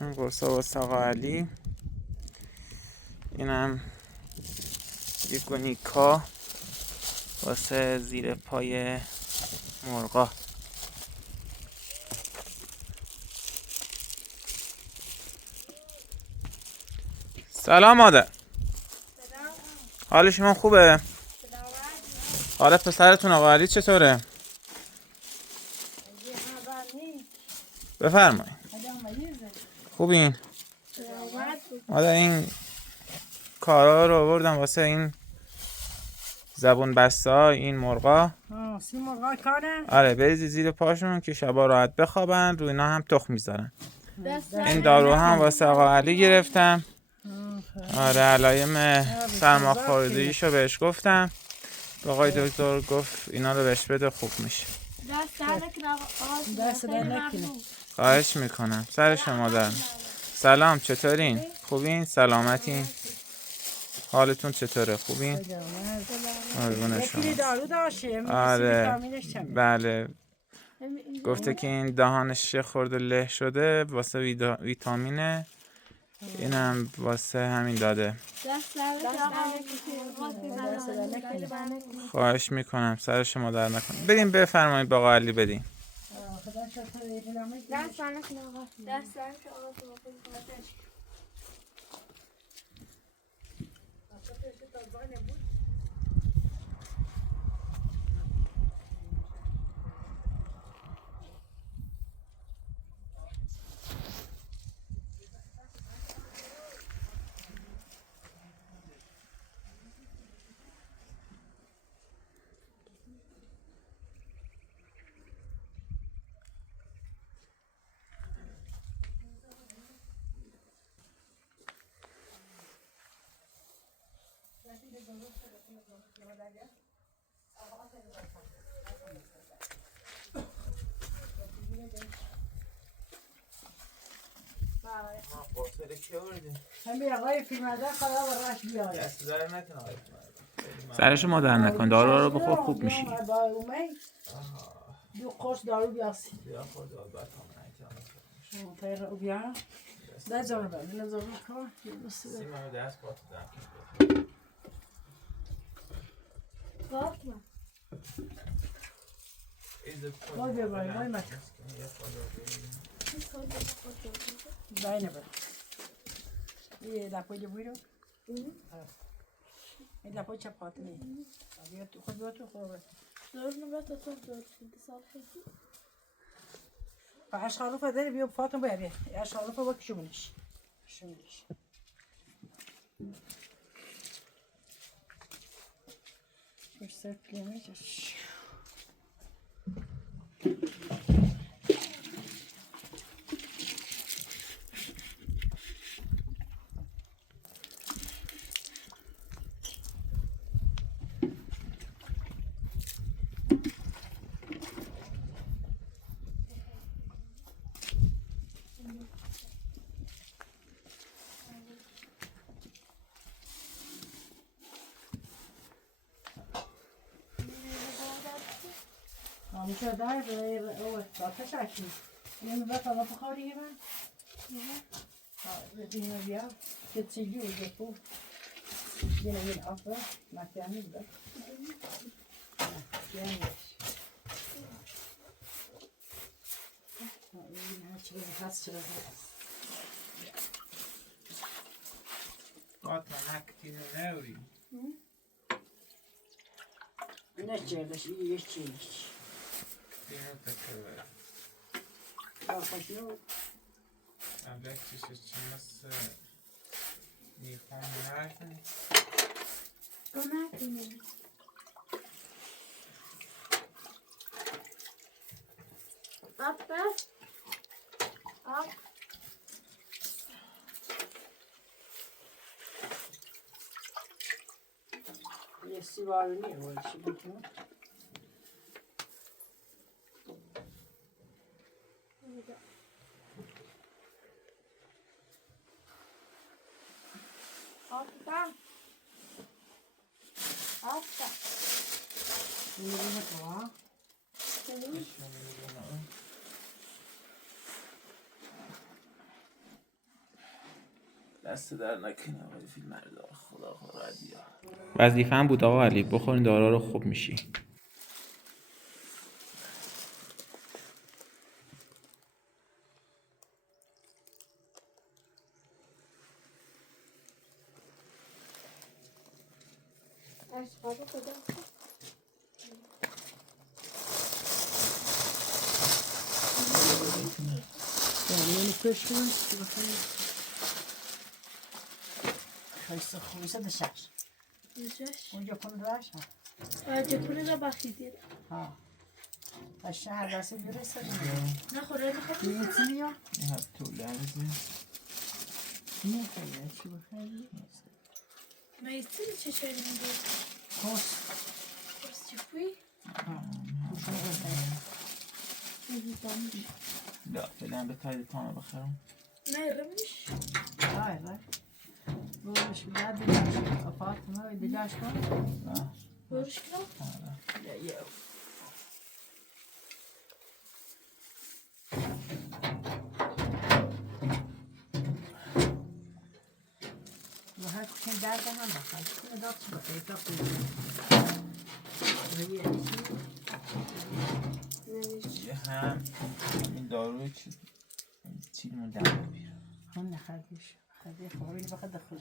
این قرصا واسه آقا علی. اینم یه گونیکا واسه زیر پای مرغا. سلام مادر. حال شما خوبه؟ حال پسرتون آقا علی چطوره؟ بفرمایید. خوبین؟ مادر این کارا رو آوردم واسه این زبون بسته ها، این مرغا. سی مرغا کاره؟ آره بریزی زیر پاشون که شبا راحت بخوابن. روی اینا هم تخم میذارن. این دارو هم واسه آقا علی گرفتم. آره علایم سرماخوردگیشو بهش گفتم. آقای دکتر گفت اینا رو بهش بده خوب میشه. دست در نکنه. خواهش میکنم. سر شما در. سلام، چطورین؟ خوبین؟ سلامتین؟ حالتون چطوره؟ خوبین؟ قربون شما. یکی دارو داشته. آره بله، گفته که این دهانش خورده له شده واسه ویتامینه. اینم واسه همین داده. خواهش میکنم. سر شما در نکنه. بریم بفرمایید با آقا علی بدین. سر شما در نکن. دارو رو بخور خوب میشی. دو قرص دارو بیاسی. بیا. نزار بر. نزار کار. سیما دست پات دارم. فاطمه. وای بیا وای مات. باینه بر. یه دپوی بویرو. این دپوی چپاتی نی. بیا تو خود بیا تو خود. دور نبات تطور في صالحتي. فعش خروفه داری بیا فاطمه بیا. عش خروفه با کشونش. کشونش. مش سرت لیمش. میشه در به او باشه شکی. اینو به طرف بخوری من. بدین بیا. که چیزی رو بپو. دیگه این آفر مکانی بود. یعنی. این هر چیزی هست چرا هست. فاطمه نکتین نوری. نه چردش یه چیزی. اینو تکرار. آخوشنو. ابلک چی مثل میخوام نکنی. نکنی. بابا. آب. یه سیباری نیه چی بکنم. آب. آب. می‌بینی تو ها؟ دست در نکنه آقای فیلم بردار. خدا قدیا. وظیفه‌ام بود آقا علی بخورین دارا رو خوب میشی. اشغال خدا یعنی کش کنم که بخیر خیلی خویسه دشش نشش اونجا کنه درش جپونه را بخیدید ها الشهر دسته برسه نخوره نخوره بیتی یا این هست تو لرزه. نه خیلی چی بخیر میتونی چه چایی میگه؟ خوش خوش چپوی؟ لا فعلا به تایید پامو بخرم. نه رمش های بروش بعد دیگه فاطمه دیگهش کن برش کنم؟ یا و هر کن درد هم بخواد کنه داد چی بخیر تا یه هم این داروی چیلمون در بیارم. هم نخردیش خردی خوابی بخواد دخول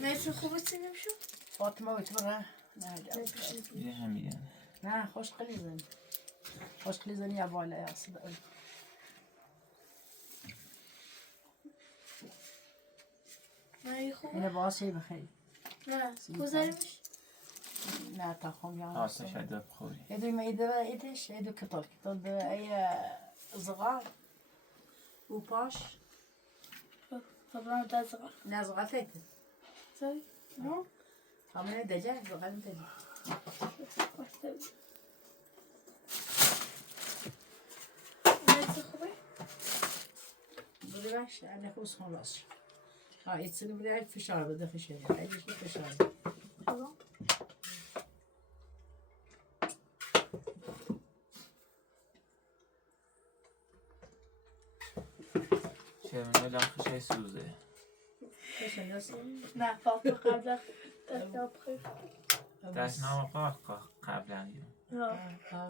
میتون خوبه چی نمیشو؟ فاطمه و تو بره نه یه هم میگن نه خوش قلیزن خوش قلیزن یا بالا یا صدا نه خوبه؟ اینه باسی بخیر نه گذاریمش؟ نه تا خون یا آسش عدد بخوری. يدو ما يدو ايدش يدو كتل كتل اي صغار وباش طبعا ده صغار لا صغار ثلاثة سوي نو عملنا دجاج صغار ثلاثة ميتون خوبه؟ بدي باش أنا خوش خلاص يتصل بدي فشار بدي فشار عايش فشار تمام شرمینه لخشه سوزه. فشار ناس نه فاطمه قبل دست بخیر دست نما قبلا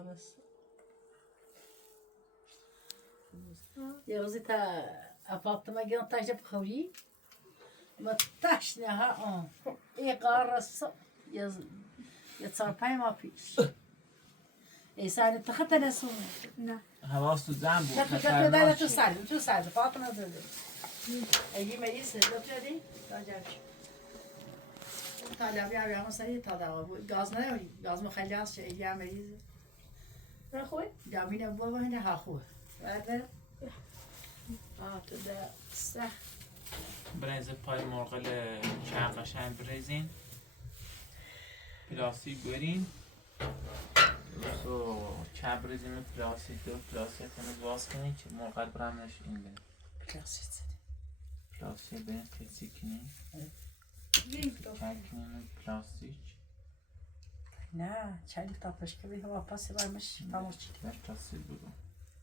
بس يا غزي تا فاطمة جينا تاج بخوري ما تاشنها اي قارص يتصرف ما فيش إنسان اتخذت نسوم نه حواس تو زن بود. لا لا تو ساعد فاطمة زوجي اجي مجلس لا تجدي راجعش طالع بيا مصري طالع غاز ناوي غاز مخلص اجي مجلس نه خوبه؟ جامين ابوه هنا هاخوه بعد تدا صح برنز پای مرغل چند قشنگ بریزین. پلاستیک برین. تو چند بریزین پلاستیک دو پلاستیک تمیز باز کنین که مرغل برمش این بین. پلاستیک برین کسی کنین. چند کنین پلاستیک. نه چند تا پشکه بی هوا پاس برمش پاموچی بهش پلاستیک بگو.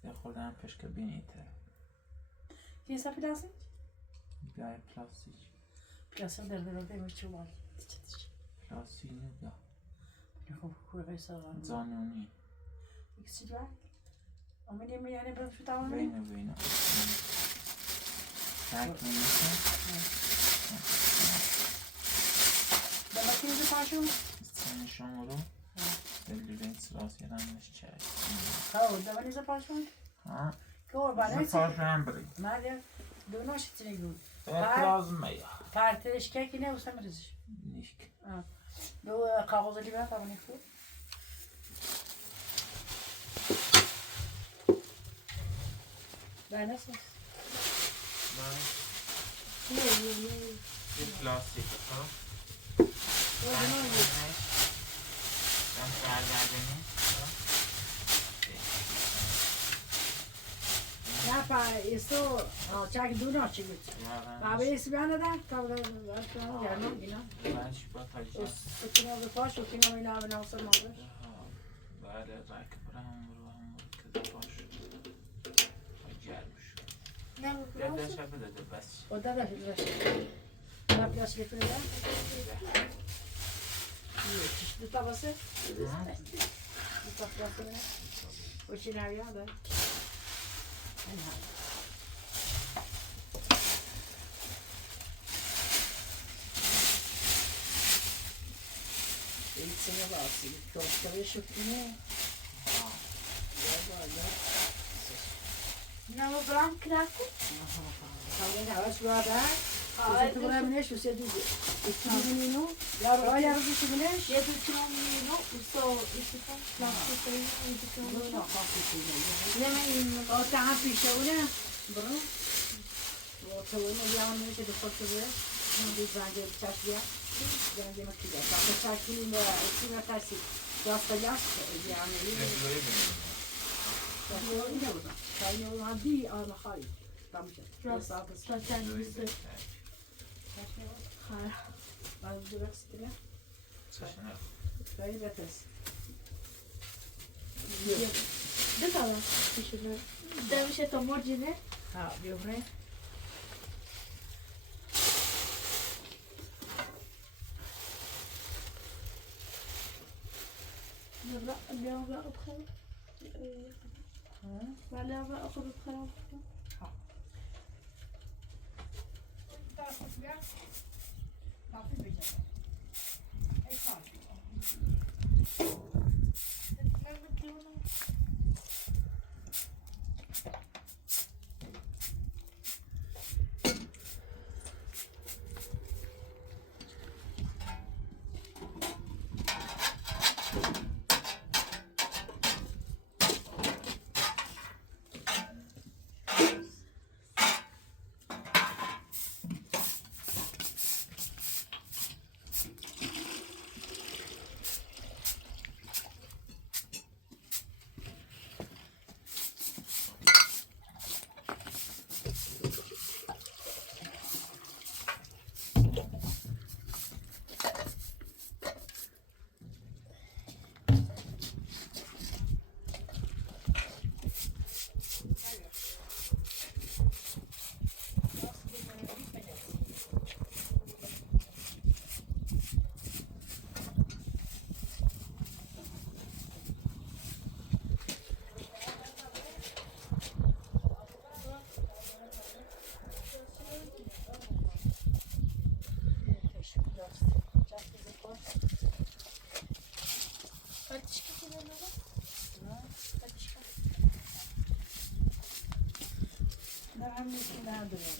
یه خورده هم پشکه بینی تر. کیسا پلاستیک؟ بیای پلاستیک. پلاستیک در درده میچه بال پلاستیک نگاه. خوب خوب قیصا زانونی. یکسی جوان امید میانه برم شو تمام بینه. تک میشه. بالا کیزی پاشو سن شما رو دلیل سلاس یادمش چه؟ خب دوانی پاشو ها؟ کور بالا پارت هم بری. ماده دوناش تریگو اعتراض میا. پارتش که کی نه وسام رزش نیک. دو کاغذ لیبر تمام نیست دانست این پلاستیک ها. نه پا ایستو چاک دوناش چی بود بابا ایست بیانه دار کاغذ جرمان اینا بعدش با تاجیک. سکینه به پاش و کینه اینا به نوسر مادر بله رک برام رو هم که پاش. نه دلش بده بس. و داداش نه پلاستیک بده. دو تا واسه. دو تا پلاستیک بده. و چی نمیاده؟ این ها. این سه باسی. توسترش کنه. نه برام کراکو. Alguém da hora guarda. Ai, Você vai me você diz. Esse menino, Olha, olha o bicho menino. je doe het nou niet nog. Zo is het dan. Plastic erin. Não, não, faço isso. Nee, maar in Oh, tá a ficha, né? Bom. O teu não já não é de foto ver. Não diz onde ele está já. Já não é que dá. Tá pensar aqui na cima tá assim. Gosta já? Já não é. Tá no hadi ana khali. Tamam. Just zaten bizde. Hayır. Ben direkt stile. Kayı betes. Dit alles. Daar zit een mordje in. Ha, diyorum. Waar we opgaan? Waar we opgaan? هم نیستی نداره.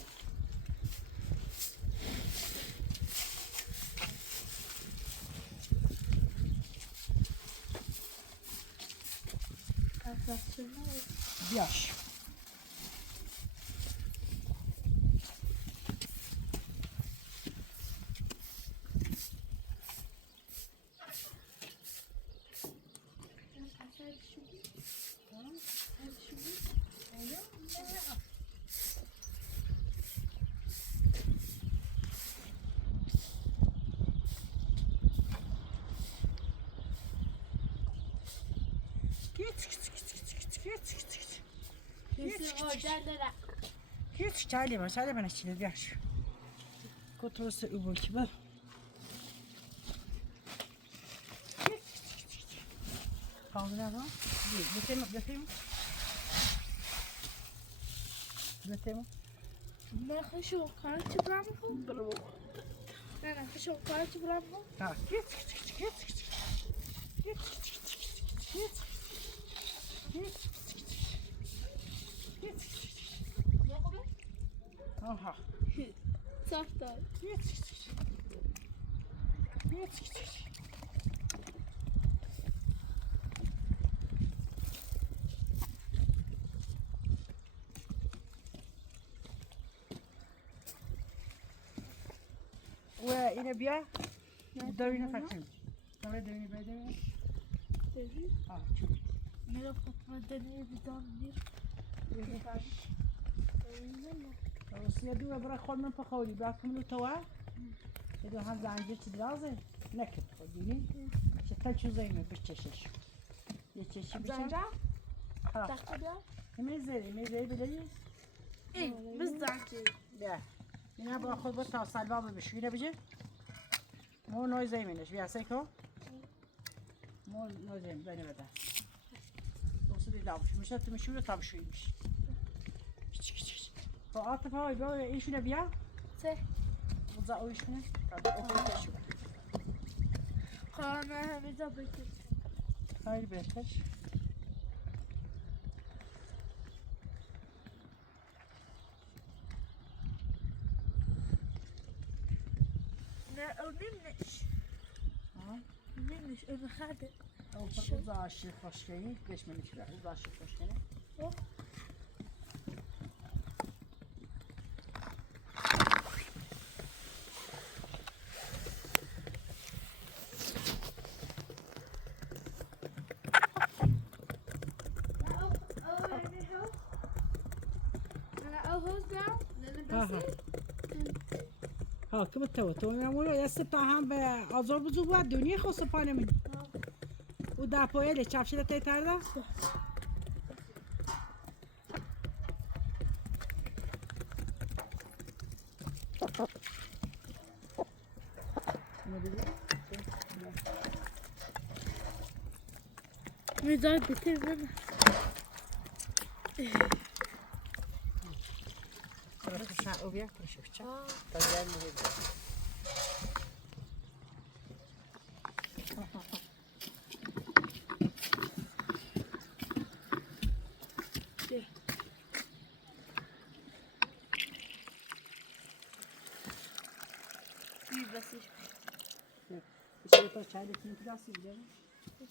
بیاش. Hiç çaylı var, çaylı bana içine biaş. Kotrosu ubu gibi. Kaldı ne var? Göteyim, göteyim. Göteyim. Maar als je een kaartje braven wil? Nee, als je een kaartje braven wil? Ha, git. Git. Aha. Zacht uit. Git. وإلى بيا دورينا فاتن دوري بدري Deze? آه Nee, dat gaat maar daarna dan niet. روسيا دو برا خول من فخولي باكم له توا إذا هم زنجر تدرازه نكب خديني شتل شو زي ما بتششش يتششي بتشش Zanja? ها Dacht je dat? ميزري بلدي این بزنجی بیا اینا با خود با تا سلوا بشوینه بجه مو نوی زمینش بیا سیکو مو نوی زمین بینه بده دوست دیدم میشه تو میشونه تا بشوییش خب عاطفه های بیا ایشونه بیا سه وزا اویشونه تا اوکی بشونه خانه همیزا بکن خیلی بهتر نه او نمنش نمنش او بخده او وزا عشق خوشگلی بهش منش بیا وزا عشق خوشگلی ها كم تو میمونه یا سه تا هم به آزار بزرگ بود دنیا خود سپانه می او دا پایله چافشیده تی ترده میذار بتر بنا Proszę, uwie, proszę cię. Tak ja mówię. bir basış İşte to çayla kim kilası biliyor musun?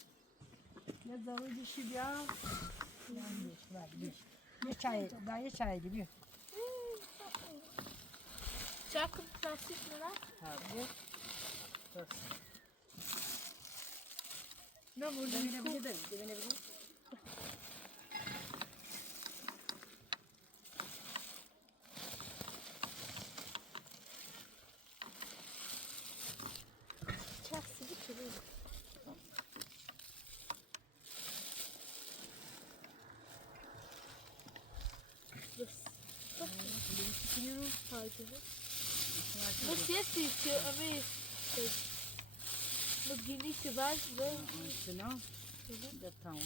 Ne zaman bir şey ya? Ye çay, daha ye çay gibi. çakın plastik mi lan? Ha bu. Ne burada Demine bir de, demine bir de. çaksı bir kere. بس يسي أمي بتجيني شباش بس Şunu. Da tamam.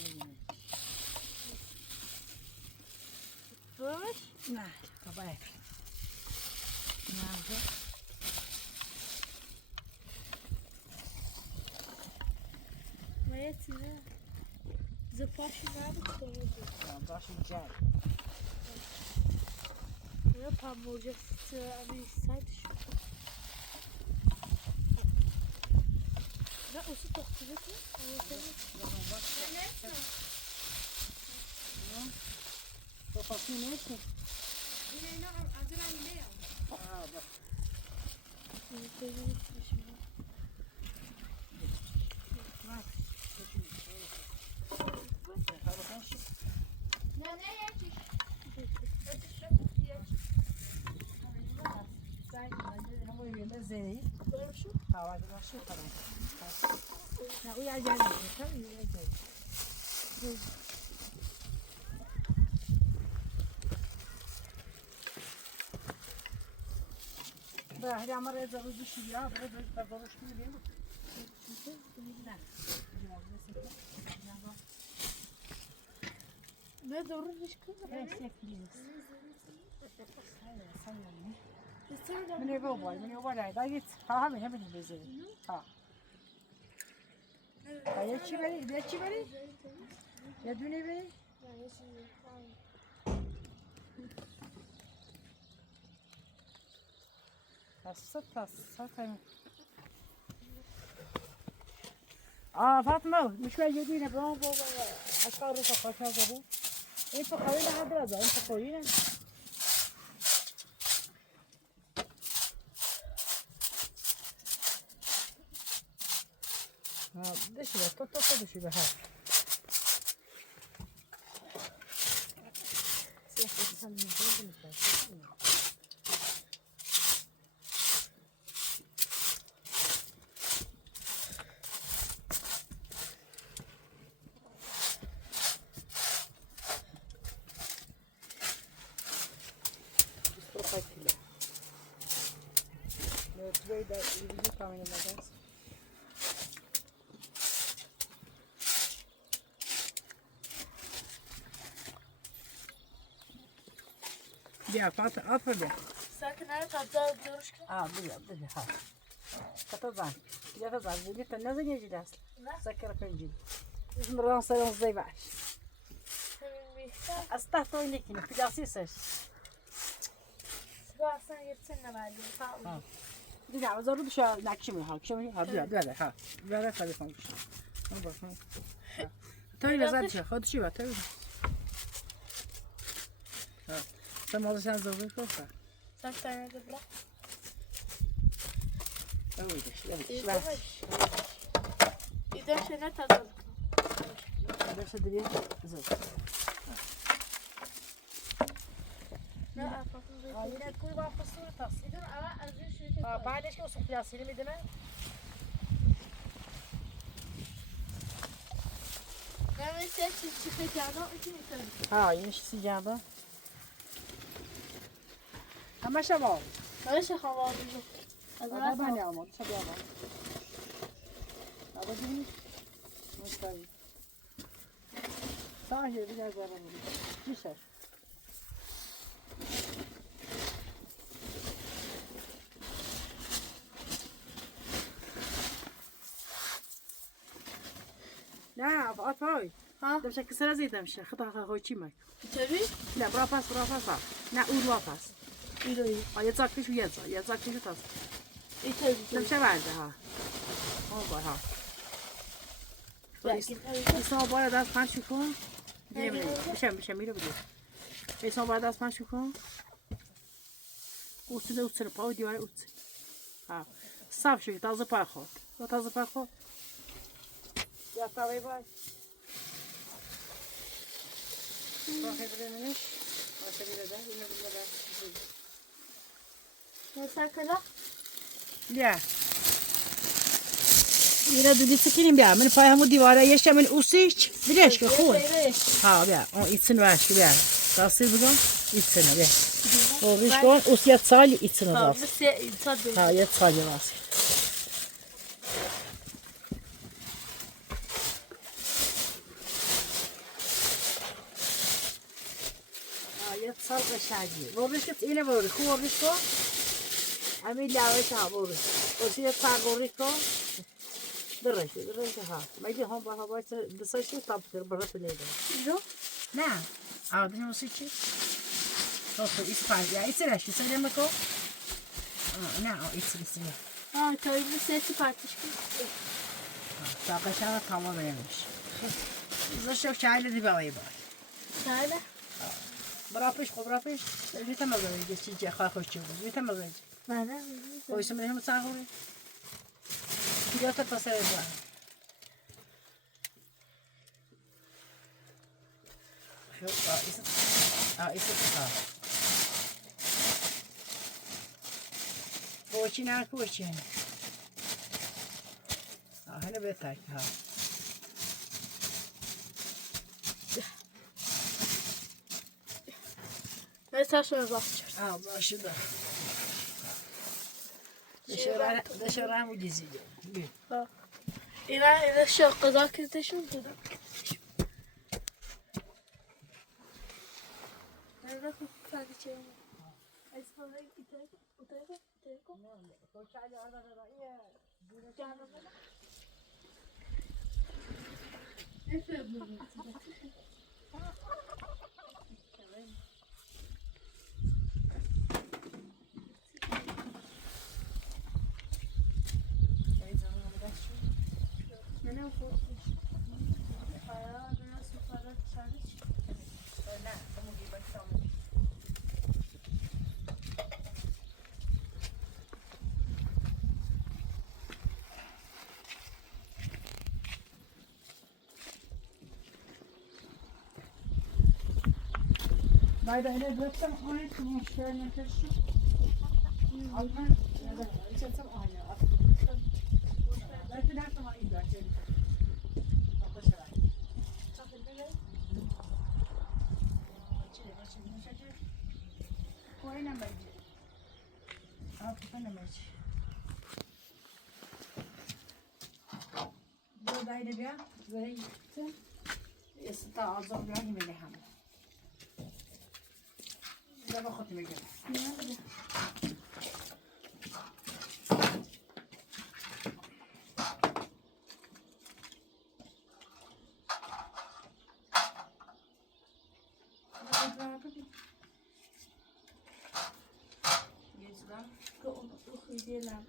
بس Ne? Baba. Nerede? ما يسي لا زفاشي ما بتكون Başı gel. يا باموجة أمي سايد شو لا وصلت تختلفي Kafasını ne etsin? نعم عندنا يمين Aa bak. Bak. Hadi sen şu. لا لا يا Ama yine zeyi. شو Havada başı falan. Ya uyar geldi. Tamam uyar geldi. Bırak ama rezerv düşüyor ya. Biraz konuştuğunu değil mi? ما ضروري مش كده من يبغى باي من يبغى لا ده جت ها هم هم بيزي ها يا شيء بني يا شيء بني يا دنيا بني الصت فاطمة مش واجي يدينا بابا أشكال رفقة خشابه أنت قوينا هذا أنت قوينا ده شو ده ده شو ده ها ده يجي كمان المدرسة. بیا فاطمه آفر بیا. ساكن أنا تعبت دورش كده. بیا ها. كتزان. بیا تزان زیادی تا نزنی جداس. لا. سكر كنجي. اسم ران سلام زي بعش. استهتو إنك في جاسيسش. سبعة سنة يرسلنا بعدين. دیگه بذار شو نکشمی ها کشمی ها بیا ها بیا خالی کنش تو لازم چه خود چی تو ها تو مالشان زوجی کوفه ساكن دبلا. اویدش إذا شنو تزل. بس دبی زوج لا أفهم. آیا کوی با فصول تاس إذا أنا أزيد شو بعدش که وسط یاسیری میدونه أنا نسيت شو في جانا أنت مثلا. ها اینش سیجابه همه شما ليش خوابي؟ هذا بني عمود شبابه هذا دي مستوي صحيح بيجي زرنا مشى لا فاي ها. ده بشكل سر زي ده مشى خطها هو شيء ماك تبي؟ لا برافاس لا أول وافاس إيه. يتزاك فيش يتزاك فيش تاس إيه تبي؟ نمشي بعد ها ها لكن اسمه باید از من شو کن بشم میره بگیر اسمه باید از من شو کن اوتسن پاو دیواره اوتسن ها صاف شو تازه پای خود یا تاوی بای راهی برنش باشه بیره ده اینو بیره ده مساكلة. بیا اینا دو دیسه کنیم بیا من پای همون دیواره یشم من اوسیچ دیدش که خون ها بیا اون ایتسن واش بیا داستی بگم ایتسن بیا او بیش کن اوسیت سالی ایتسن ها واس بس تصدق. ها یت سالی واس ها یت سال قشنگی ورش کت اینه ورش خوب ورش کن همین لاوش ها ورش اوسیت سال ورش کن درش ها میگه هم با باش دسایش تاب کر برات نیده شو؟ نه عادش موسیقی تو ایسپانیا ایسرش ایسر مکو نه ایسر ها تبي بس تبارتش كده. طاقه تمام نمیش زشت چایل دی بای بای تعالى. برافش خب برافش میتونم بگم چی چه خواه چی بود میتونم بگم ماذا؟ وایس من هم ساغوری یا تا سر با بوچی نه کوچی هنه بهتر ها نسا شو باش. باشه ده دشوره همو دیزیده إذا شو قضاك أنت شو كده؟ أنا كنت شيء. أسمع إيتاك Bayda ile bıraksam aynı müşterinin taşı. Alman ya da içersem aynı. Belki her zaman iyi dersin. Arkadaşlar. Koyun ama. Al koyun ama. اینه بیا برای یه ستا آزار بیا میگه همه بیا خودت میگه Gidelim.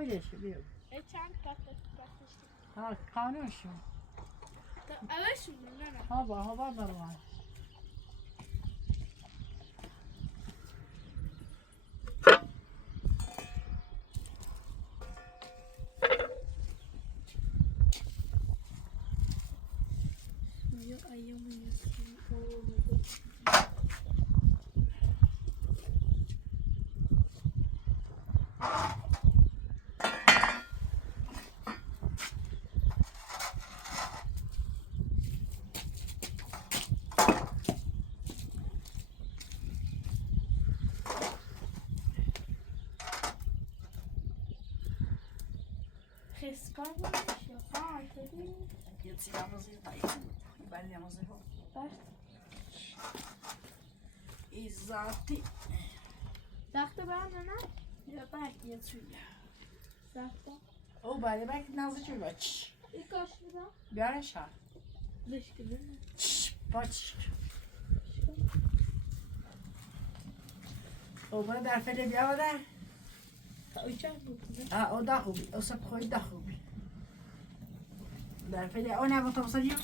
Olabilir biliyor. Çant patlatmış. Ha kanun şu. Evet şimdi ne? Hava da var. Yok ayamıyorsun. Kıskanmış ya. Ha tabii. Yatıyamızı yatayım. Ben yamazı yok. Bak. İzzati. Sakta ben de ne? Ya belki yatıyor. Sakta. O böyle belki nazlı çöl aç. İlk aşırıda. Bir ara şar. Dış gibi mi? Baç. O bana derfele bir hava der. Uçak bu kızım. Ha o da خوبی. O sap koy da خوبی. درفله o ne bu topsacı?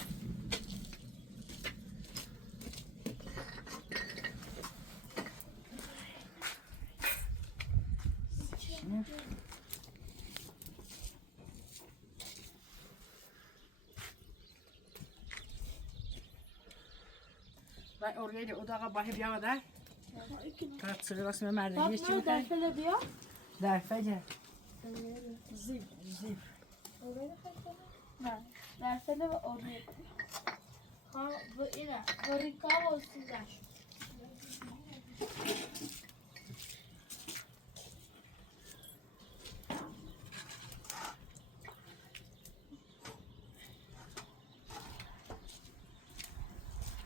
Ben oraya da odağa bahip yağı da. Kaç sırası merdiveni Bak ne geçiyor. derfele diyor. Derfece. Zip. Oraya kaçalım. Ne? Derfele ve oraya. Ha bu yine. Bu rikava olsun der.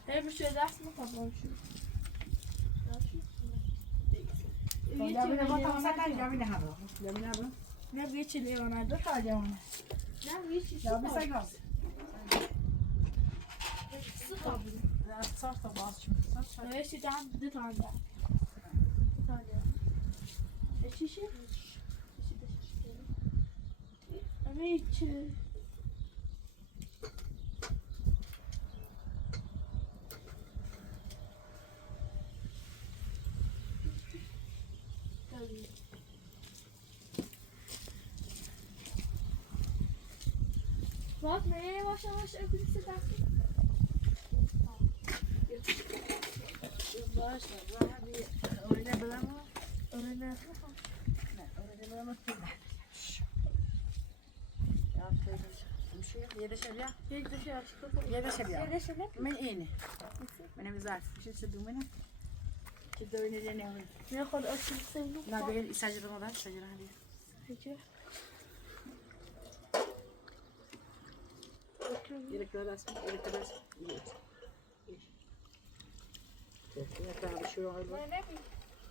Her bir şey ders mi kapamışım? Jamine bota sakal jamine habo. Jamine habo. Ne geçiliyor ona? Dur kalacağım ona. Ne geçiliyor? Ya bir sakal. Sık abi. Ya saf da bas çünkü. Evet şeyden bir tane daha. Bir tane daha. Şişe. Şişe de şişe. Evet. فاطمة ايه ما شاء الله ايش اقول سباسي باش راح بي أورينا بلامو أرنا لا أورينا بلامو كده يا مشي يدا شبيع يقدر شو يدا شبيع يقدر شو من إيه من بزاف شو تسدو منه كده وين اللي نعمل ناخذ أكل سوينا نبي يسجل رمضان يسجل هذه هيك يرك راس يرك راس يا تعب شو هذا ما نبي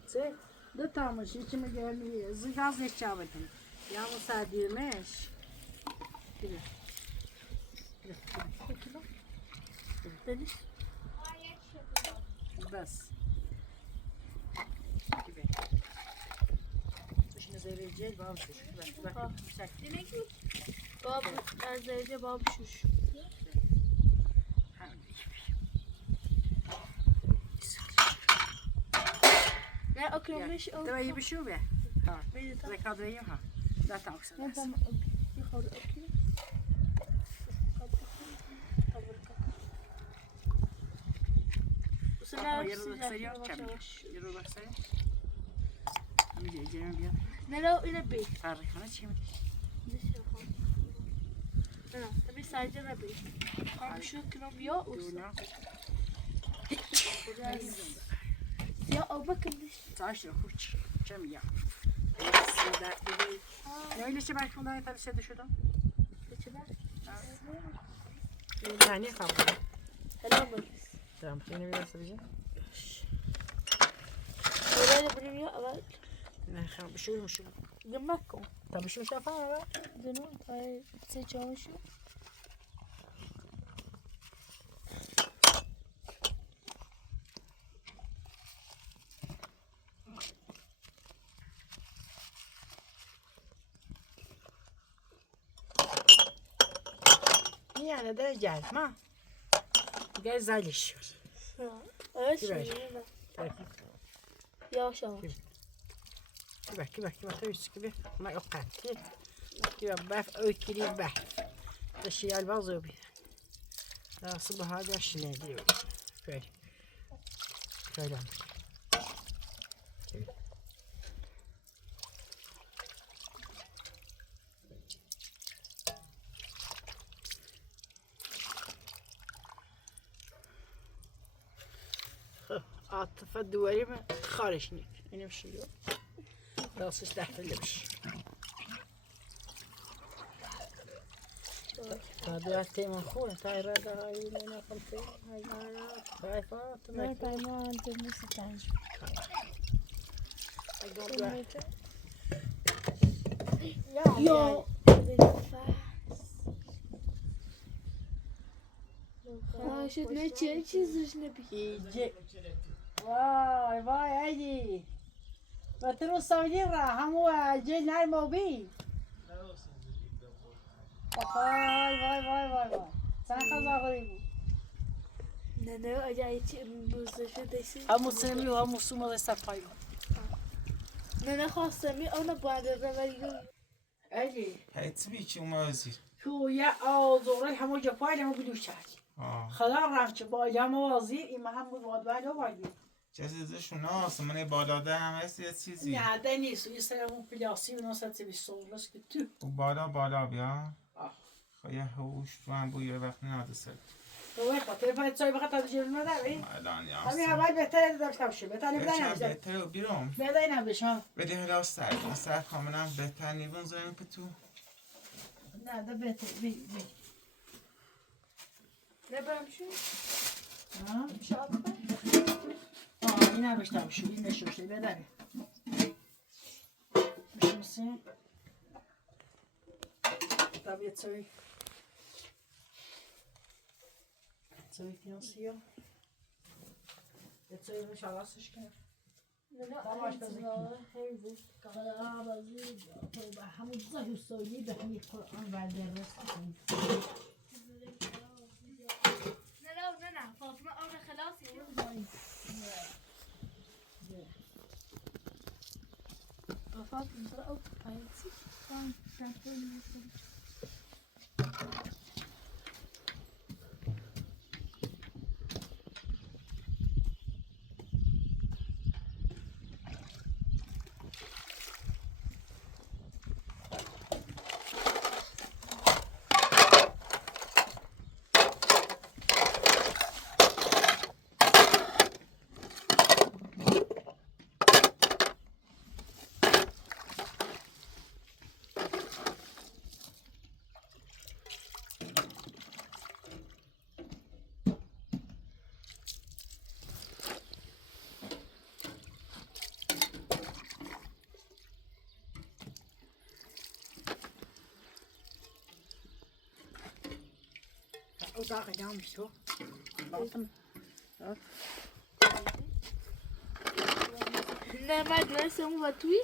سي ده تعمل شيء كم جامي زغاز نشابتن يا مساعدي ماشي كده دليش بس كده مش نزل الجيل بامشي بقى دينكي بابا زي بابا شوش لا أكل مش أو تبغى يبي شو به ها بيتا زي كذا يومها لا تنقص ما بام ياخذ أكل وسنا يروح سريع هم جايين بيا نلو إلى بيت فارق أنا شيء أنا تبي ساجنا بيت هم شو كنا بيا دونا يا أو بكملش تعيش خوش جميع نه ليش بعد خدای تا سه شده يعني خبر هلا بس تمام خلينا نبدا سريع ولا بنيا أبد نه خب شو جمعكم طب شو شافها جنون طيب تسجون شو يعني ده جاهز ما جاهز عليش ايش كبير. يا شباب كبه تويس كبه ما يقعد كبه باف أو كريم باف الشيء البازو بي لا صبح هذا الشيء ديو فعلي فعلا عاطفة الدواري ما خارجني أنا مش اليوم راس تحت اللبش هذا تيم خونا تاي رادا هاي لنا قلتي هاي فاطمة ما باي ما عندي مستعجل يا شد نتشي چیزش نبی يجي واي هاي بترو سوي را همو جي ناي موبي واي سان خزا غريب نه نه اجایی چی روزش دیسی همو سمي وهمو سوما استفايو نه نه خواستمی آن بعد روی اجي هيتبي شو ما يصير شو يا او زوري همو جفاي همو بدو شاك خدا رفت با جمع وزیر این هم بود وادوای رو باید جزیزشون هست من بالاده هم هست یه چیزی نه ده نیست یه سرمون پلاسی و ناست بی سولست که تو و بالا بیا خیلی هوش تو هم بوی وقت ندسته تو بخواه تلفن چای بخواه تا جلو نداری الان یا همین اول بهتره داشته باشه بهتره بچه نبشه بهتره و بیرون بهتره نبشه بدی حالا سر کاملا بهتر نیبون زنیم که تو نه ده بهتره بی نبرم شو شاد این نبشته باشه این نشوشه بهتره میشونسیم طبیعت سوی فینانسیو یه سوی روش علاصش کنه نه نه داماش بزن هیزی قرار بازی تو به همون زهر سوی به همین قرآن ورده رست کنی نه فاطمه آن خلاص فاطمه ترى أو هاي او داغ دام شو باطن نه مدرسه اون و توی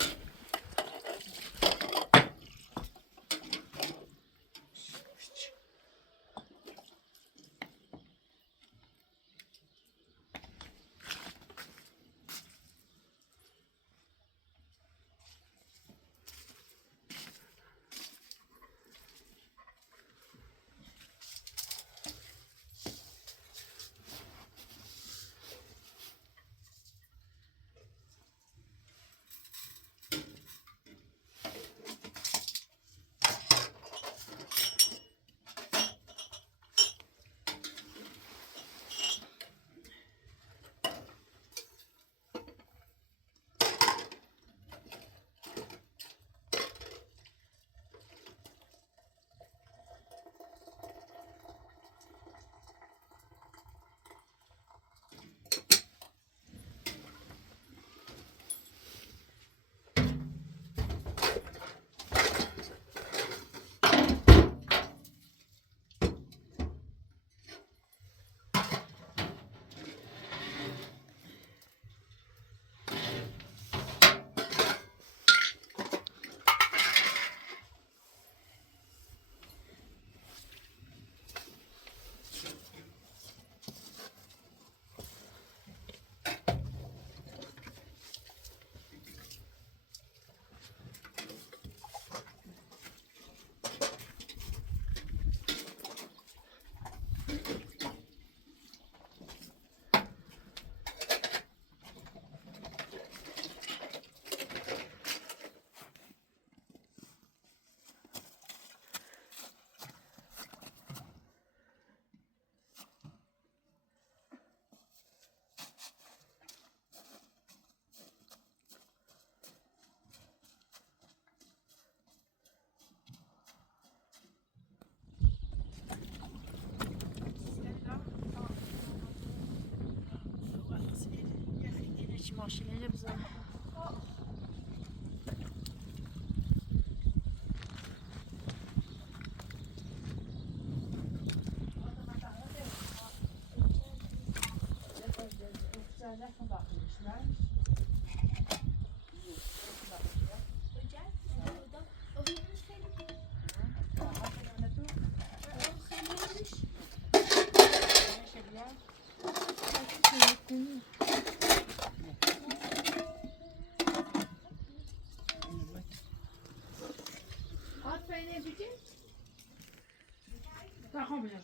ماشینه بزن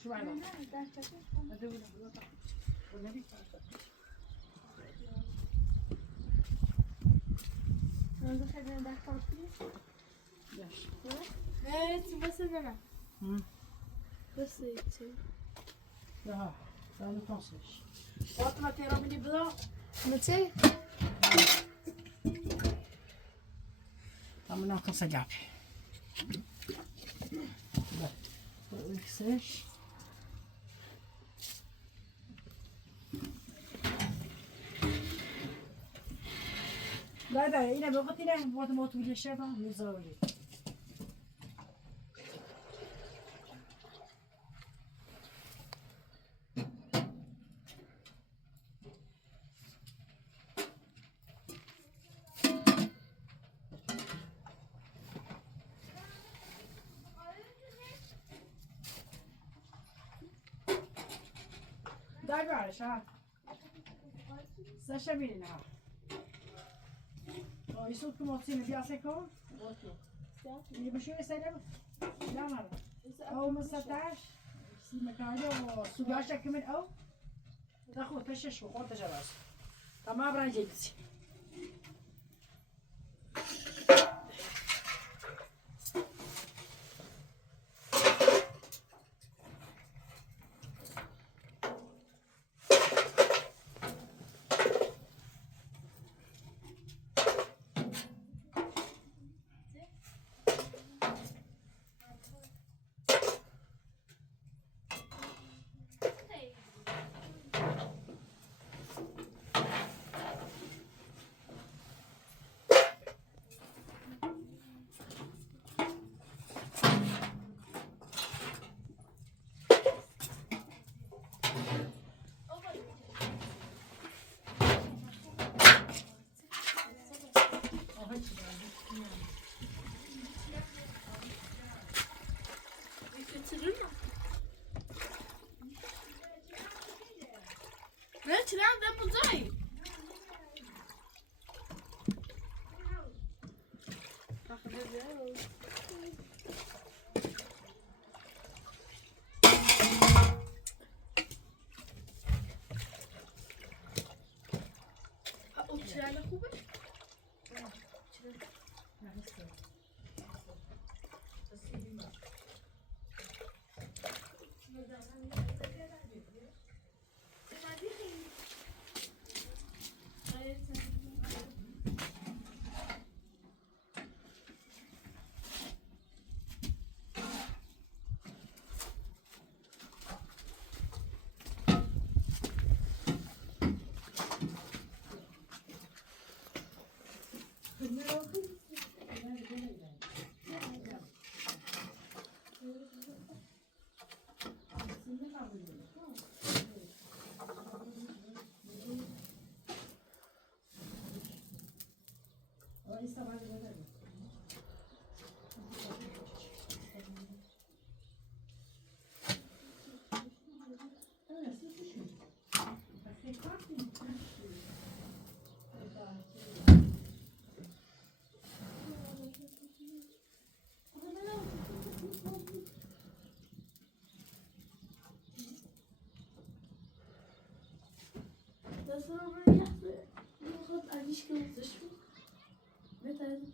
شو بعد بس نه بس چه لا لا نتنساش فاطمه ترى مني بدا متى عم ناقص جابي لا نكسش لا لا إنا بقتي له موت موت ولا شبه مزاولي داي بعرش ها ساشا بينها يسوق موتين بياسكو اللي بشو يسلم لا مرة أو من 16 مكانه وسجاشة كمان أو تاخذ تشش وخذ تجرس تمام برانجيتي نه چرا ده بزایی او چرا خوبه Das war aber ja, du hast eigentlich gewusst. Mit einem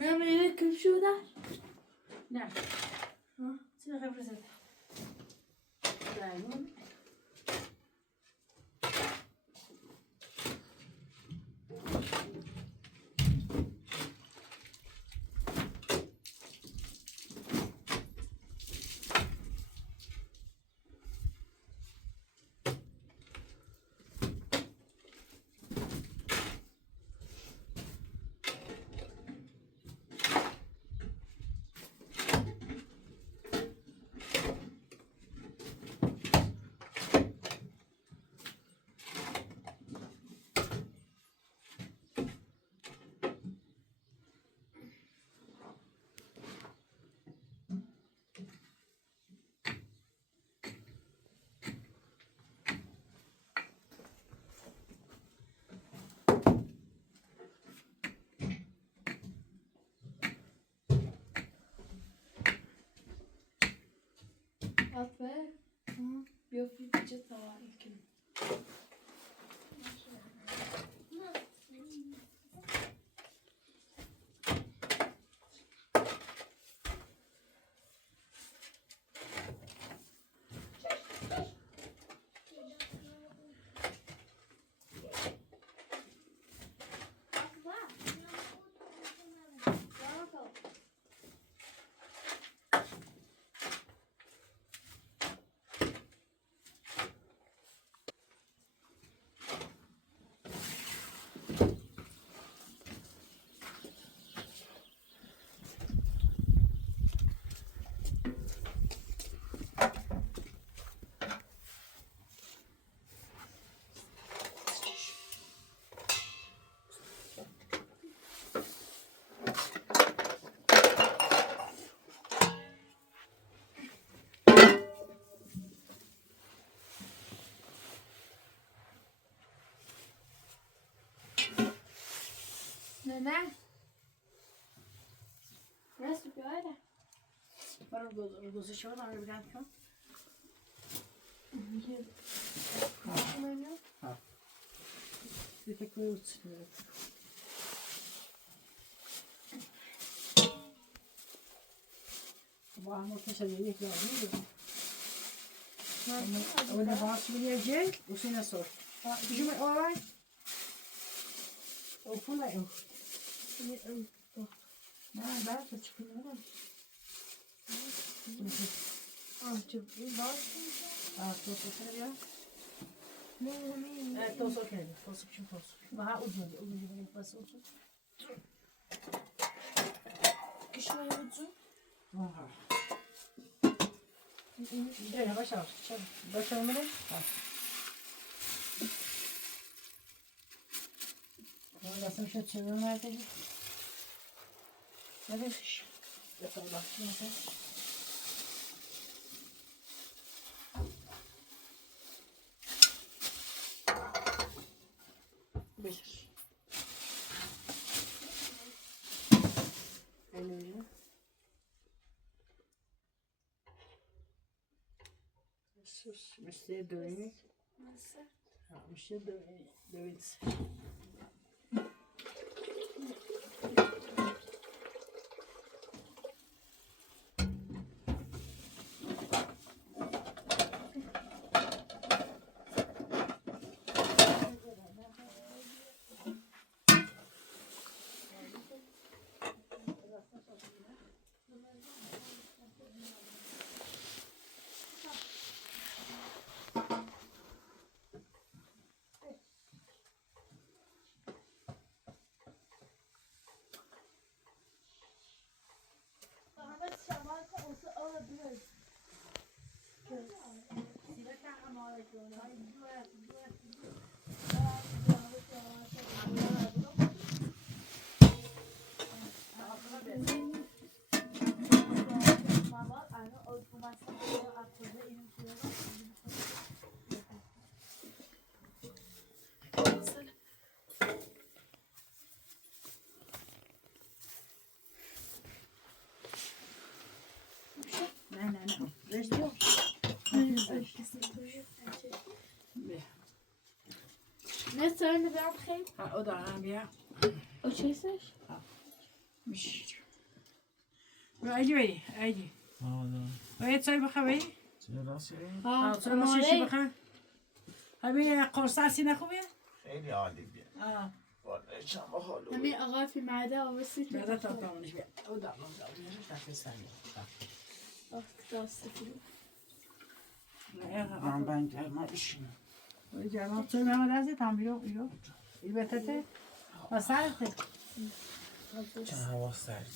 نعم إليكم شو ده؟ نعم. ها سنة خبر زاد دايما. Aferin. Yok bir gece tava ilkim. Ne? Nasıl bir öyle? Bana dozu şey var ama bir tane şu. Bir tek böyle uçsun. با هم متصل یک لازم بود. اون باعث می‌شه جل وسینا صور. شو من آوای؟ او فولا او. نه بعد تو چیکار می‌کنی؟ تو سوسه بیا. تو سوسه چی تو سوسه؟ ما اونجوری بس اونجوری. کشمه وجود. آها. اینجا باشه. باشه میره. دستم شد چه مرده نبیش دستم باقی نکنه بیش اینجا میشه دوینی میشه دوینی نه رشد بیار نه سرنده برم خیلی او دارم بیا او چیستش؟ میشه ایدی بایی ایدی باید چای بخواه چای راستی بخواه همین قرصه هستی نخوبه؟ خیلی عالی بیه والله شما حالو همین آقا فی معده آوستی تو بعد تا تمامش بیا او دارم تفستانی داسته فیلو من بنگر ما ایشیم جمع چای محمد عزیز هم بیرو این بتته و سرته چه هوا سرد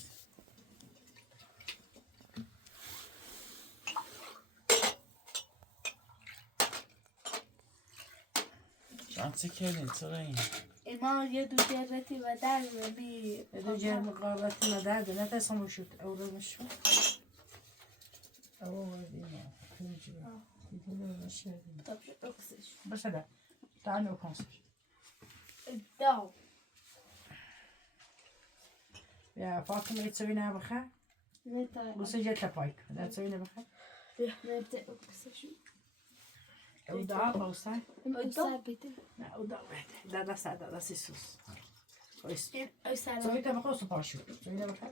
چه کردین چرا این؟ ایما یه دو جرتی و در بی دو جرم قابلتی و درد نترسم شد او رو مشون او وردینه خیلی طب اکسش باشه ده تعال نکنسش داو یا فاطمه تسوي لها بخير نتا بصي جت بايك لا تسوي لها بخير نتا اکسش ودعاء بوسه ثابته لا ودعاء ده سعد ده سيسوس كويس او سلام تسوي لها بخير وصباشو تسوي لها بخير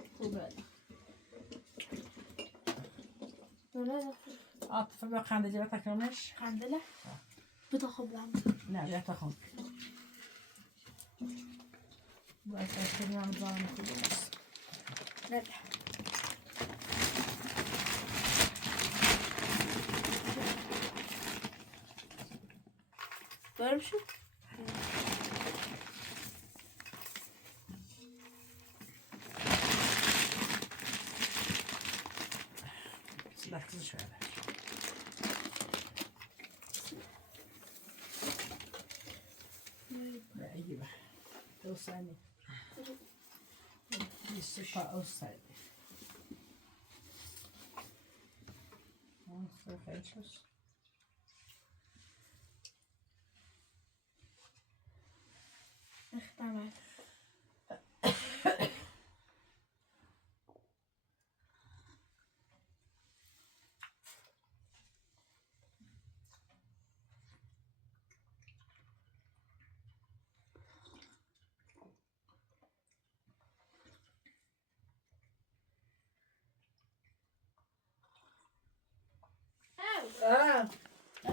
ولا عاطفه بقى خانده جبتك رمش الحمد لله بتاخد لهم لا لا تاخذ بس أشتري عم زمان خلاص لا برمشو ركز شوية لا أجيبها توصلني السفا أوصل خيشوس اختمل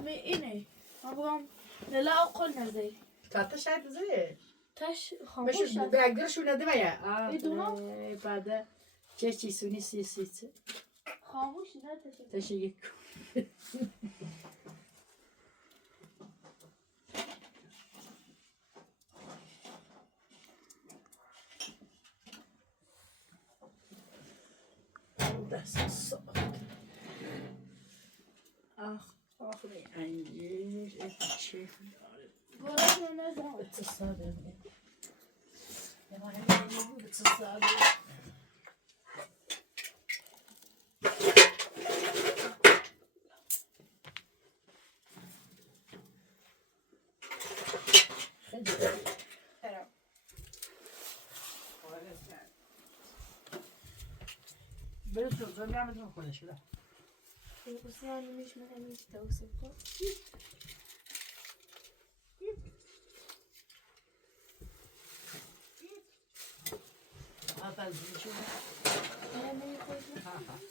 به اینه ما بگم لا اقل نزی تا شاید زیه تش خاموش مش شد بقدرش ولا دبیا بدونه؟ بعد چی سونی سی خاموش نه تش تشيك دست الصوت آخري انجيش اتشيف گرش نزن اتصال يا ما هي اتصال بريتو زمان عملت ما كناش لا بس يعني مش مهم توصفه هذا شو انا ما يخوف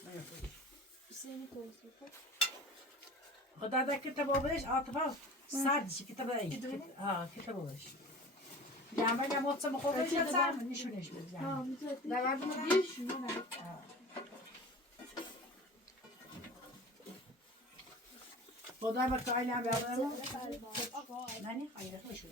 ما يفوت بس يعني توصفه خدا هذا كتبه بيش عاطفة سادش كتبه ايش كتبه بيش يعني يا موت سمخو بيش زعما نشو نش بيش يعني لا بعد ما ديش نه خدا بك عيني عم يعمل ماني خير شو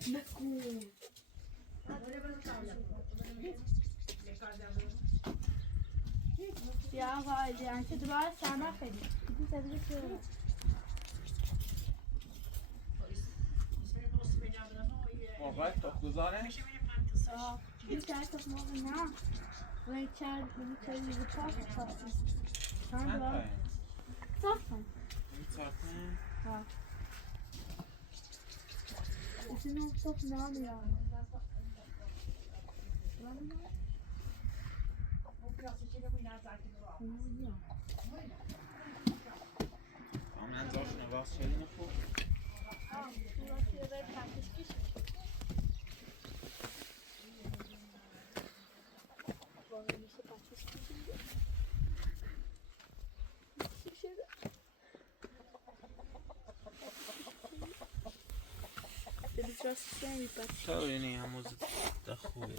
يا غالي يعني تدبر سامع خدي تدري شو موقع تخمزاره bir tane takmalı ne? Ve içer bunu çayı taksın. Sen de var. Taksın. Ha. İçine çok ne alıyor? من داشت نواز شدی نخور چرا اینی هموز خوبه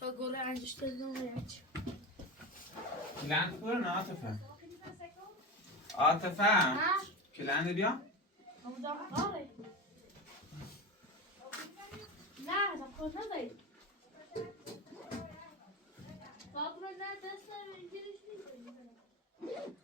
تا گل انجشته نمیاد. کلند پور نه عاطفه عاطفه کلند بیا همون آره. نه تا خود نداری. باقر نه دست اینجوریش نیست.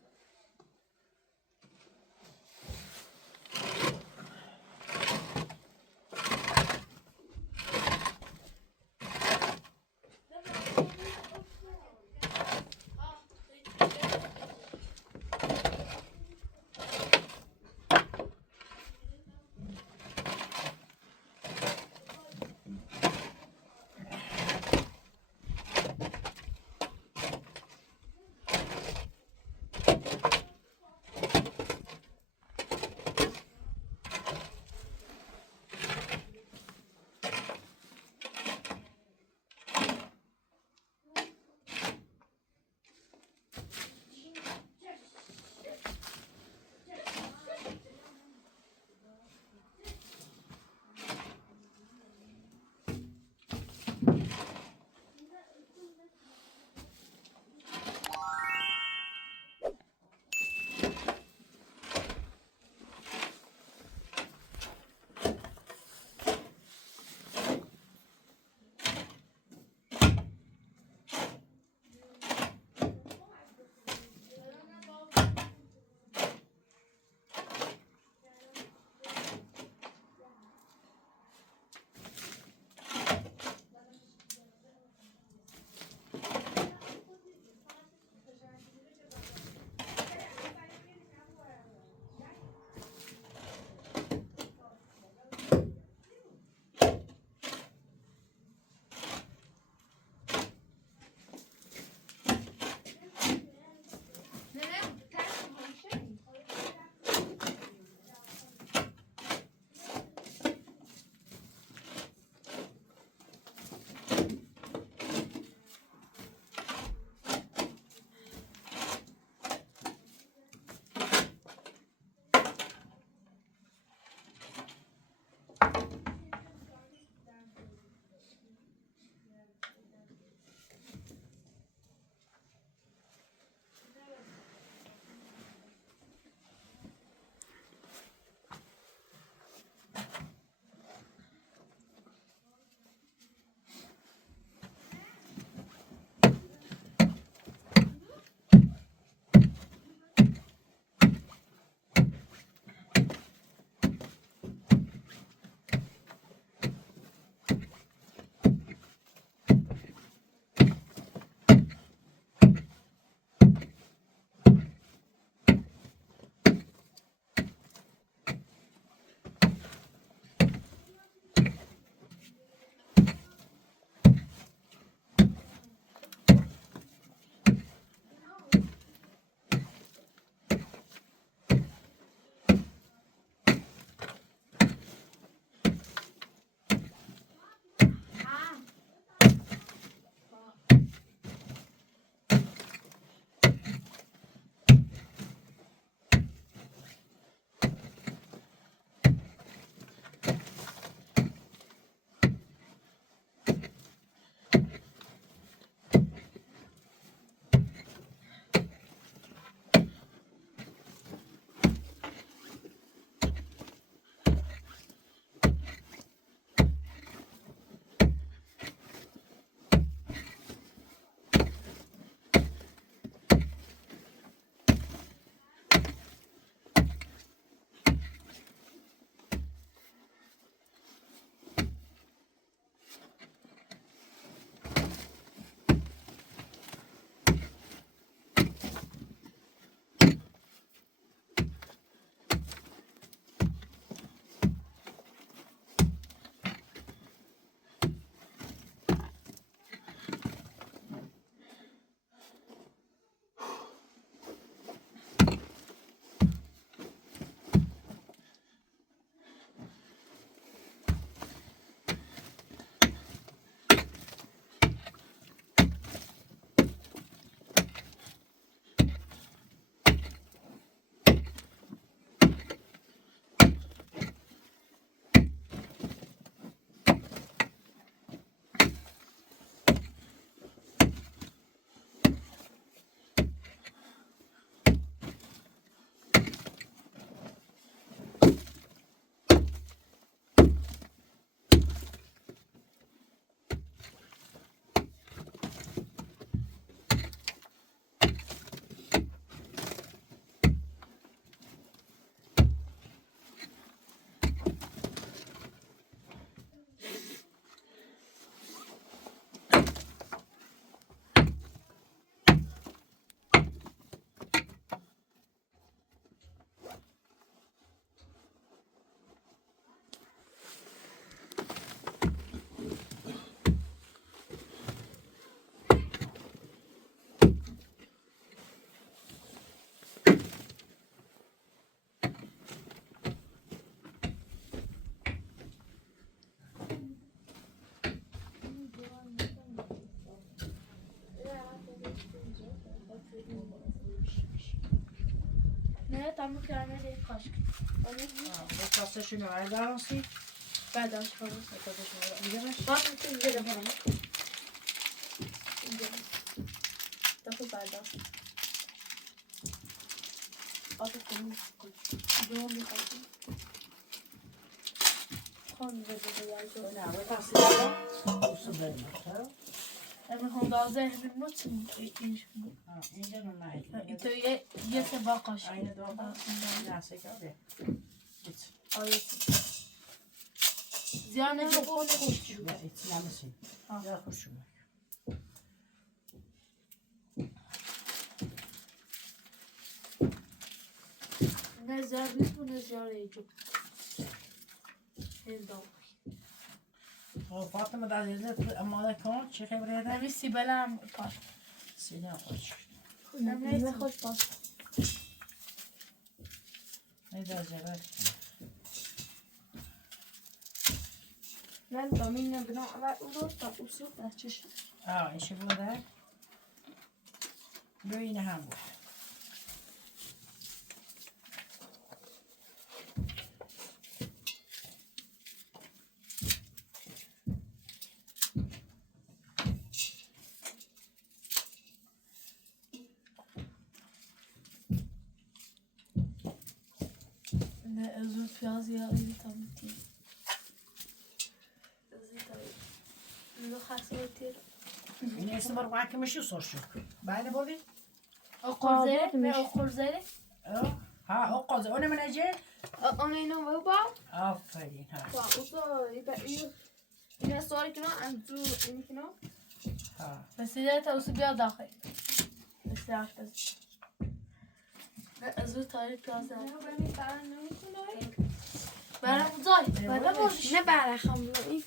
نه تمام کردن یک کاشک. یک کاسه شونه بردارنسی. بعدش خلاص. اینجا باش. باید میتونی اینجا بکنم. اینجا. دفعه بعدش. آتا کنیم. دو میخوایم. خون بده یا نه وقت هستی دوست دارم. اما هم دازه همین مطمئن اینش بود. اینجا نه. تو یه سبا کاشک. اینه دو تا. نه سکاده. آیا زیانه که خود خوش شد. نه ایت نمیسیم. یا خوشم. نه زیاد نیست و نه زیاد ایجو. این دو. فاطمه دادیزه اماده کن چه خبره ده؟ نمی سیبله هم پاس. سینه خوش. نمی خوش پاس. ایده زیاد. نه دامین نبینم اول او رو تا اصول دستش. ایشی بوده؟ اینه هم بود. نه ازول پیاز یا این تامیتی. ازول تامیتی. نه خاصه تیر. این استمر وقتی میشی سرشو. باید بودی؟ آقازه نه آقازه. ها آقازه اون من اجی؟ آن اینو بابا. آفرین ها. با اوسا این سوال کنم انجو این کنم. ها. بس یه تا اوسا بیا داخل. بس یاش بس. ازول تاریخ پیاز دارم. نه برمی برم نمیکنه برام زای. برام باش. نه برای خمرایی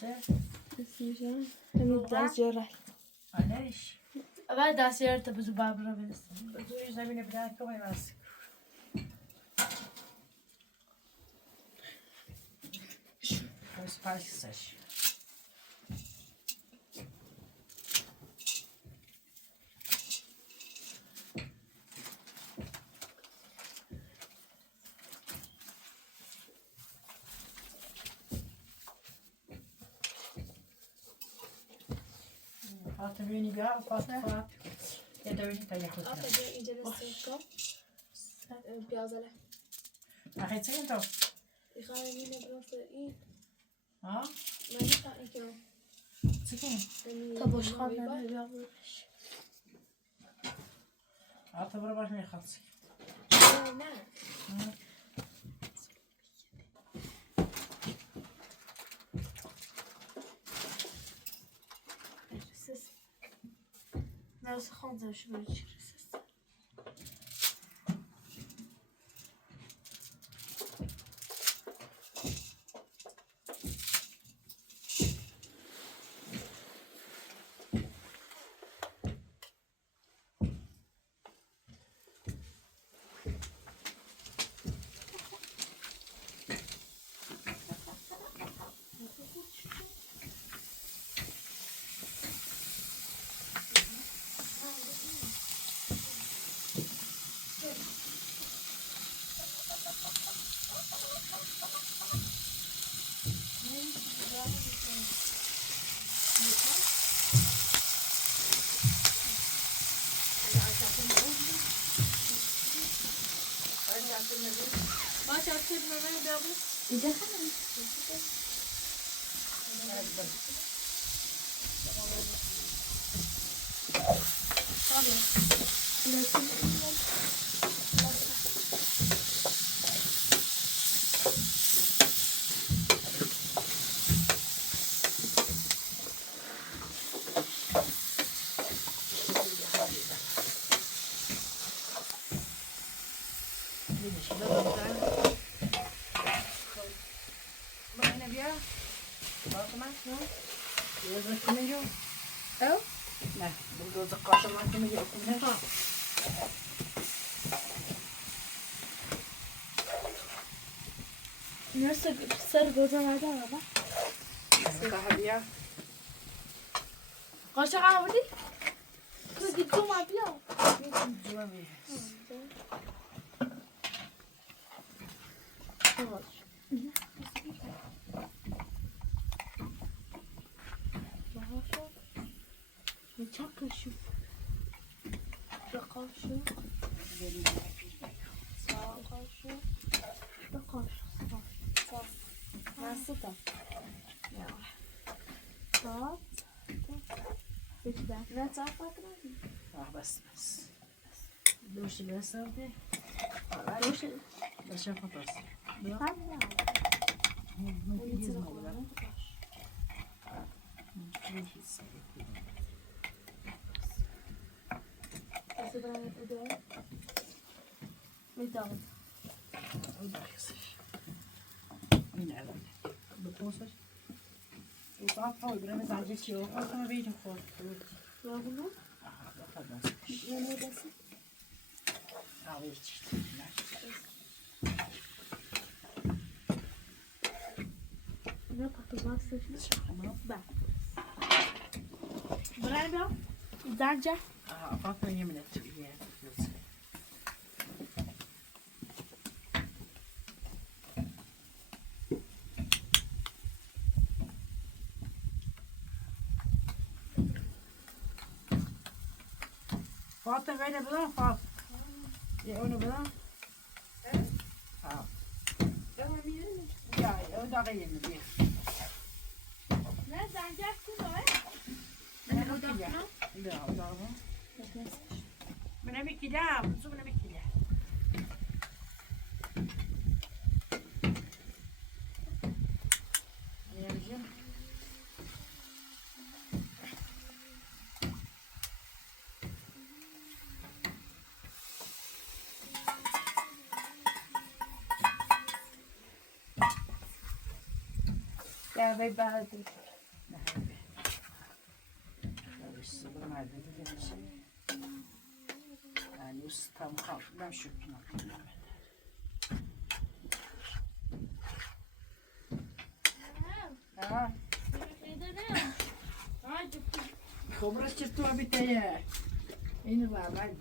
چه؟ بسیارم همین دست جاره آنش. بعد دستیار تا بزو بابرا برسیم. بزوی زمینه بدن که باید بس پایسش. فاطمه بیا فاطمه یه دویی تا یه خود آفه بیا اینجا رسیم کن پیازله آخه چه این تو؟ میخوام اینو برم این ها؟ من میخوام این کنم چه کنی؟ تا باش خواهم نمیدونم. آتا برو باش میخواد نه نه از خان زنش بری چی رسست. ما چاپتر مامان بیابو اینجا خواهم. نه بودو زقاش ما که میگه اکم نه نرسه سر گوزه نده بابا. بیا قاشق هم بودی؟ تو دیگه ما بیا. Çakışım. Bakaşı. Sağ kaşı. Bakaşı. Sağ. Nasıl da? Ya. Sağ. Bitte. Ne çarpmak lazım? بس دوش بسرده Boş. بشه خلاص Tamam ya. Nasıl ben ödeyim? Midem. این الان بپرسش وقت ها برم زنجه چی و خواستم بیدیم خورد Ya bunu? Ya ne desin? آوه چی Ne patlamaz saçını? Ben. Buraya bir Zence. فاطمه يمنى تويه فاطمه وين بلا فاطمه يا انا بلا ها يا دا غير مدير Ne zence kim o? لا لا من ابي كده من ابي كده يا رجل Ya ve bahadır. الصبر ما عندي كده شيء يعني وسطهم خاف لا شو كنا ها خبرة شفتوها بتاعي هنا بقى بعد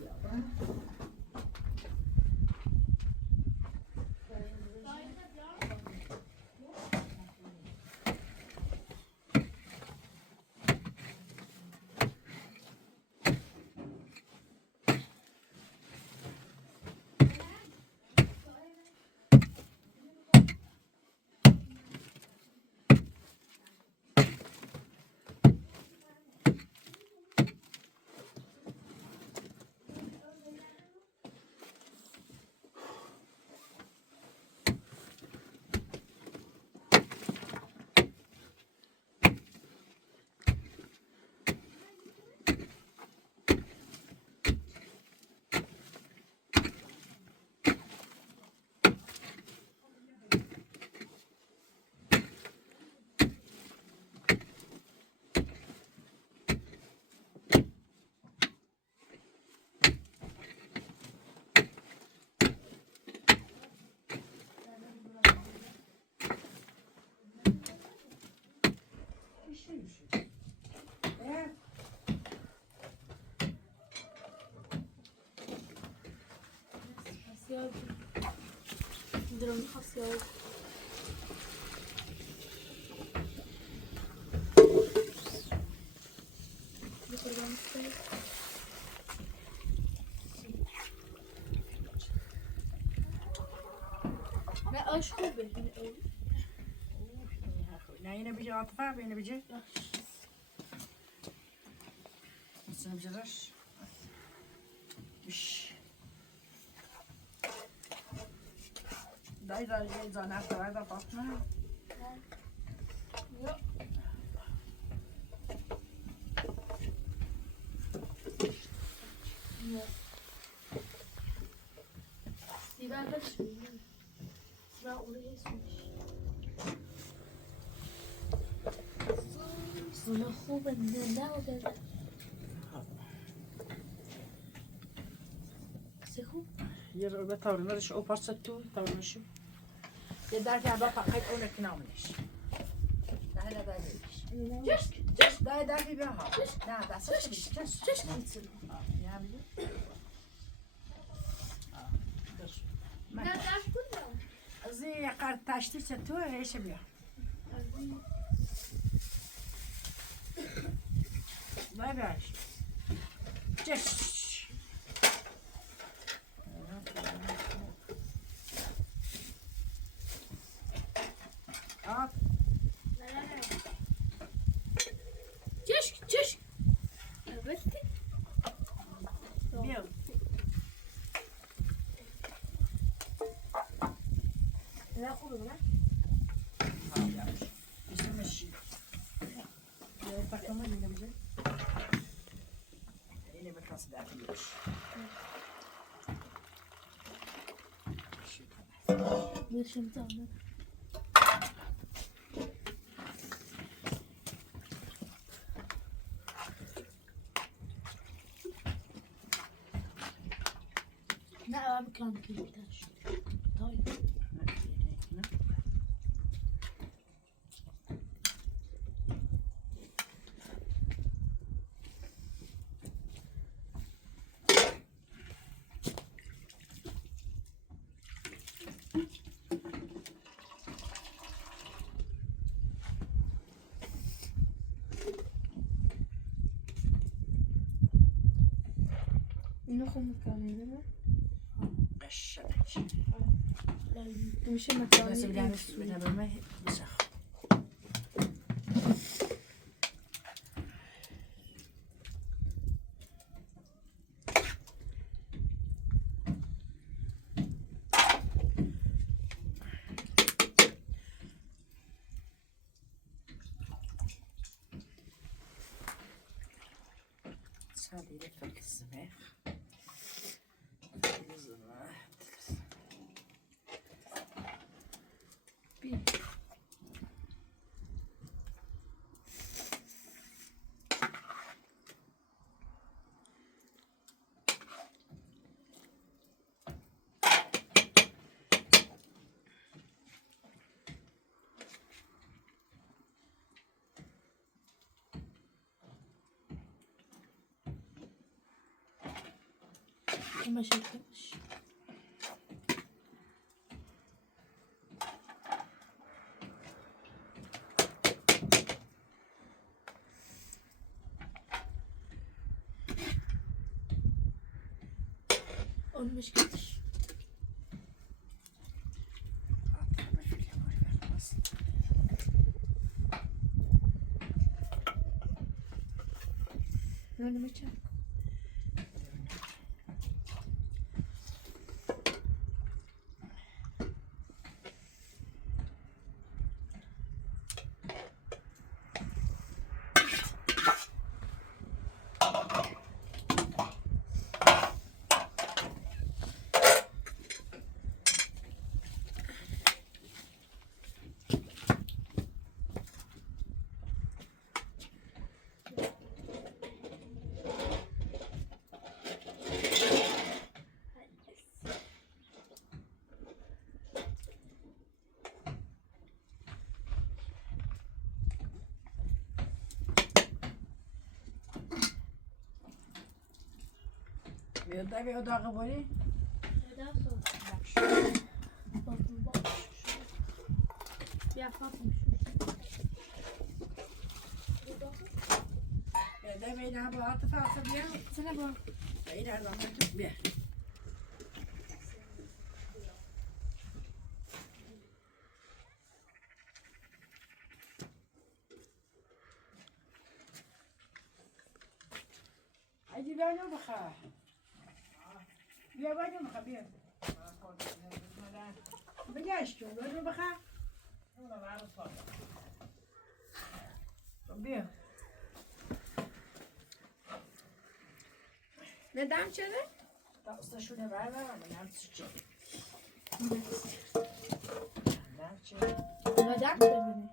Durum hasıyor. Ne aşkı be. لا هنا بيجي عاطفة هنا بيجي بس انا بجرش مش دايدا زانا هذا فاطمة Yok. Yok. Sibel de söylüyor. Sibel oraya söylemiş. Suyu خوبه نه بده. خوب. یه رو به تورنش او پاس تو تورنشو یه درک هم با فقط اون کنامش نه نه دایش جست دای درکی بیا ها نه دستش جست یا بیا Ne ders bu ya? زي قرد تشتی تو ایش بیا بای باش جش آب چشک البته بیا نه خوبه نه اسمشی یا پاکمون اینو بجه اینه بکاس داخلیش میشم تمام نه abi kan kirpitaş. Tabii. اینو خوب میکنی نه؟ قشنگ میشه بس مکانی بگمش بدم بسخ سادی لفك الزماخ ما شفتش اون مشكلتش انا ما شاف بیاد به اتاق بری يا فاطمة بیاد به اینها با عاطفه عصب بیا سنة این هر وقت بیا اجي بانو بخا بیا بانو بخا بیا بجاش تو بانو بخا بیا ندم چرا؟ دستشونه بردارم بگم چی ندم چی ندم ببینی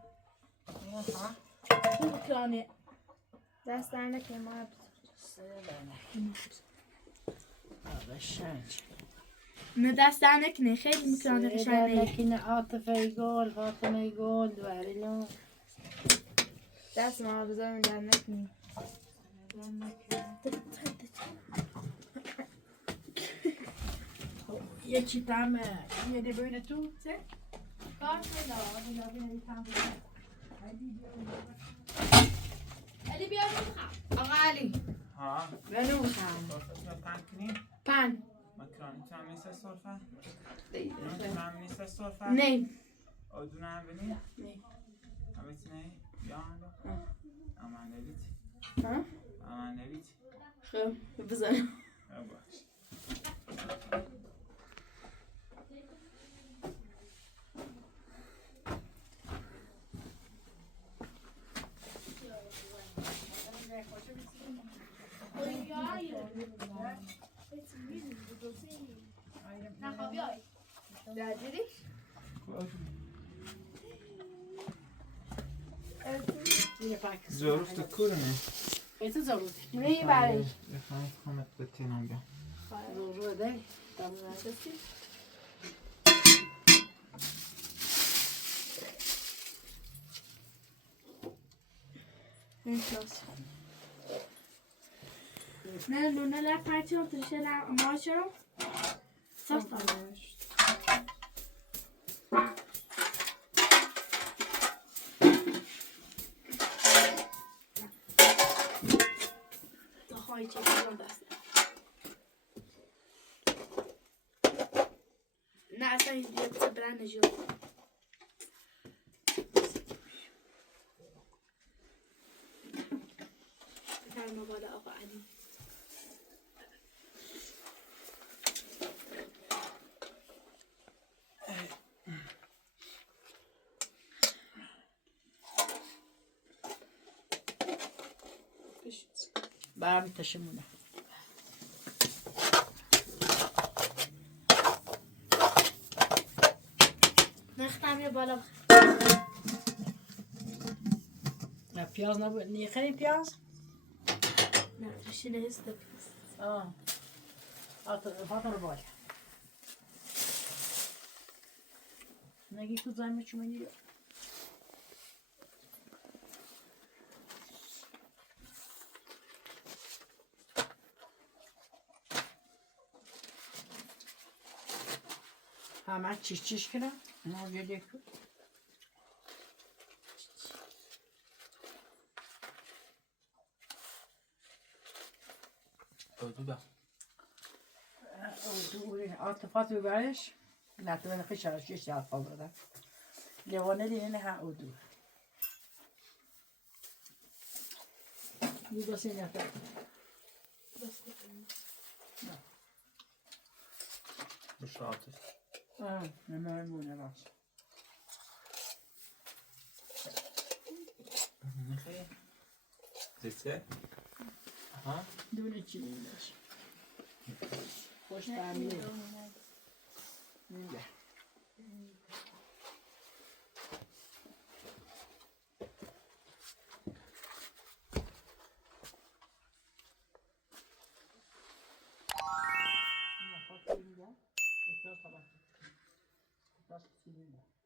ها خوب کنه دست در نکنه ما قشنگ نه دست در نکنه خیلی میکنه قشنگه لكن عاطفه يقول فاطمه يقول دواري له دست ما بذارم در نکنه یکی tam یه böyle tu کار شده. علی بیا بخواب. آقا علی ها منو میخوام سرفه پن کنی؟ پن مکرانی تو هم نیست سرفه؟ دیگه نون تو هم نیست سرفه؟ نه آدونه هم بینی؟ نه همت نه؟ یا هنگا؟ اما نبیت؟ ها اما نبیت؟ خب بزنم باش نخوابی یه پاک ظروف تو کورنه؟ ایت ضرورت می برای بخواهی خامت بتینم بیا ضرورت داری دم نه لونه لفتی و ترشه ما چرا؟ سفت خواهی چه کنم دست نه اصلا این دیگه بسه برن نجور بترم بالا آقا علی برمی تشمونه نختم یه بالا نه پیاز نبود نیخریم پیاز نه ترشه نیست آه هاتون رو بالا نگی تو زمین چومنی همه چیش کنم نه جدی کن دودو با عاطفات ببرش نه تو من خیلی شرشش حرفا دادم لیوانه دیگه ها اودو دو بس این نفر بشاطر نه مونه راست نخیر زیته؟ ها؟ دونه چی میدهش خوش تعمیه میده Biraz tabak. Biraz sileyim de.